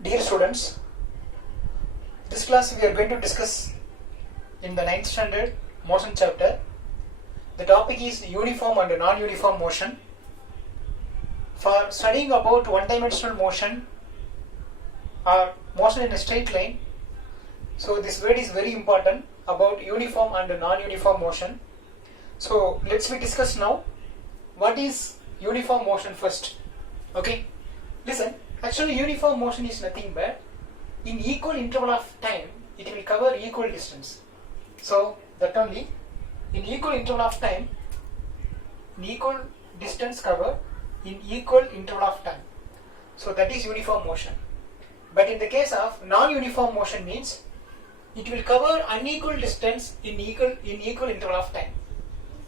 Dear students, this class we are going to discuss in the 9th standard motion chapter. The topic is uniform and non-uniform motion. For studying about one-dimensional motion or motion in a straight line, so this word is very important about uniform and non-uniform motion. So let's we discuss now what is uniform motion first. Okay, listen. Actually, uniform motion is nothing but in equal interval of time it will cover equal distance. So that only in equal interval of time, in equal distance cover in equal interval of time. So that is uniform motion. But in the case of non-uniform motion means it will cover unequal distance in equal interval of time.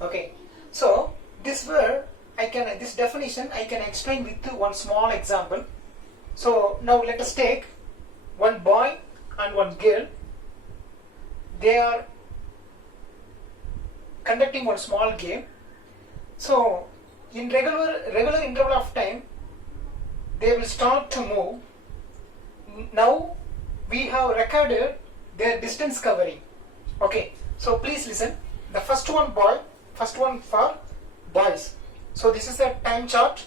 Okay. So this word this definition I can explain with one small example. So now let us take one boy and one girl. They are conducting one small game. So in regular interval of time they will start to move. Now we have recorded their distance covering. Okay, so please listen. The first one for boys. So this is a time chart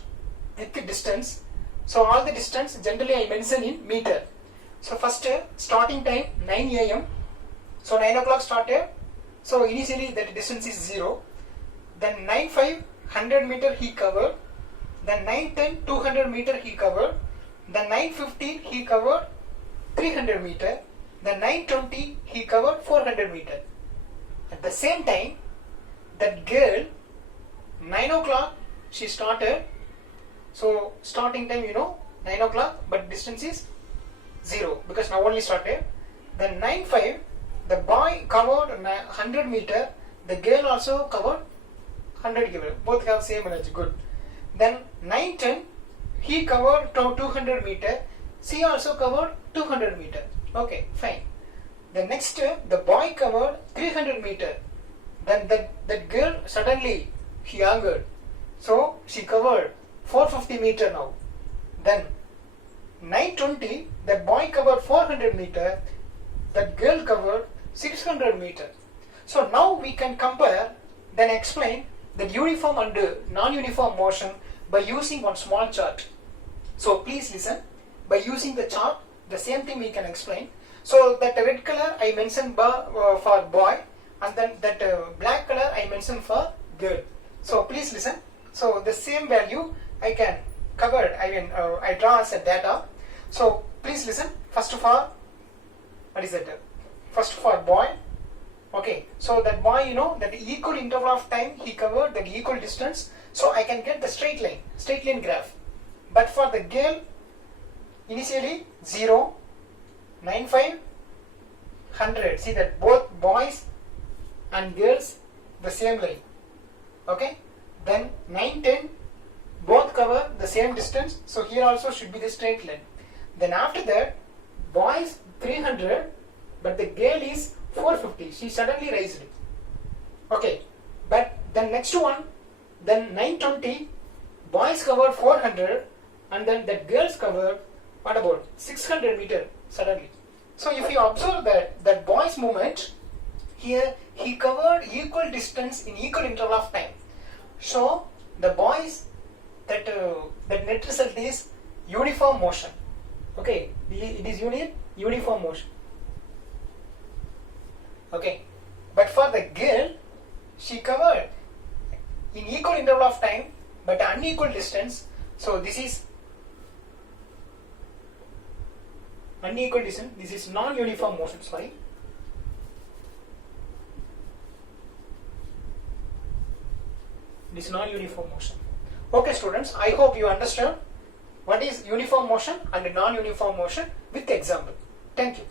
with the distance. So all the distance generally I mention in meter. So first starting time 9 a.m. So 9 o'clock started. So initially that distance is 0. Then 9:05 100 meter he covered. Then 9:10 200 meter he covered. Then 9:15 he covered 300 meter. Then 9:20 he covered 400 meter. At the same time, that girl 9 o'clock she started. So starting time 9 o'clock, but distance is 0 because now only started. Then 9:05 the boy covered 100 meter, the girl also covered 100 meter. Both have same energy, good. Then 9:10 he covered 200 meter, she also covered 200 meter. Okay, fine. The next the boy covered 300 meter. Then that girl suddenly she angered, so she covered 450 meter now. Then 9:20 that boy covered 400 meter, that girl covered 600 meter. So now we can compare, then explain the uniform and non-uniform motion by using one small chart. So please listen. By using the chart, the same thing we can explain. So that red color I mentioned for boy, and then that black color I mentioned for girl. So please listen. So the same value I can cover, I draw as a data. So please listen. First of all, what is that? First for boy. Okay, so that boy, that equal interval of time he covered that equal distance. So I can get the straight line graph. But for the girl, initially 0, 9:05, 100. See that both boys and girls the same line. Okay. Then 9:10 both cover the same distance. So here also should be the straight line. Then after that, boys 300, but the girl is 450. She suddenly raised it. Okay. But then next one, then 9:20 boys cover 400, and then the girls cover what about 600 meter suddenly. So if you observe that boy's movement here, he covered equal distance in equal interval of time. So the boys that net result is uniform motion. Okay, it is uniform motion. Okay, but for the girl, she covered in equal interval of time but unequal distance. So this is unequal distance. This is non-uniform motion. Sorry. This non-uniform motion. Okay, students, I hope you understand what is uniform motion and non-uniform motion with example. Thank you.